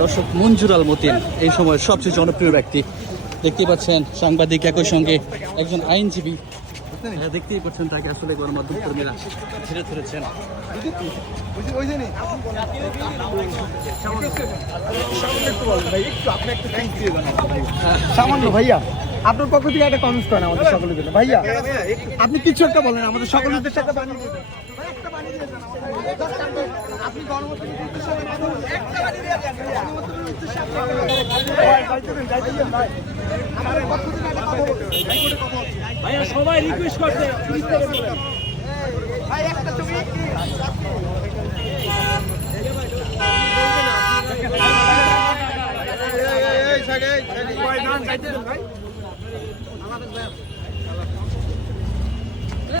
দর্শক, মঞ্জুর আল মতিন এই সময়ের সবচেয়ে জনপ্রিয় ব্যক্তি। দেখতেই পাচ্ছেন সাংবাদিক, একই সঙ্গে একজন আইনজীবী। দেখতেই পাচ্ছেন তাকে আসলে গণমাধ্যম কর্মীরা ঘিরে ধরেছেন। সামান্য ভাইয়া আপনার পক্ষ থেকে একটা কমেন্টস করেন আমাদের সকলের জন্য। ভাইয়া আপনি কিছু একটা বলেন আমাদের সকলের উদ্দেশ্যে। একটা বানিয়ে দিবেন, আপনি গণমাধ্যমের উদ্দেশ্যে একটা বানিয়ে দিবেন। আমাদের পক্ষ থেকে একটা কথা বলুন ভাইয়া, সবাই রিকোয়েস্ট করছে ভাই, একটা ছবি। এই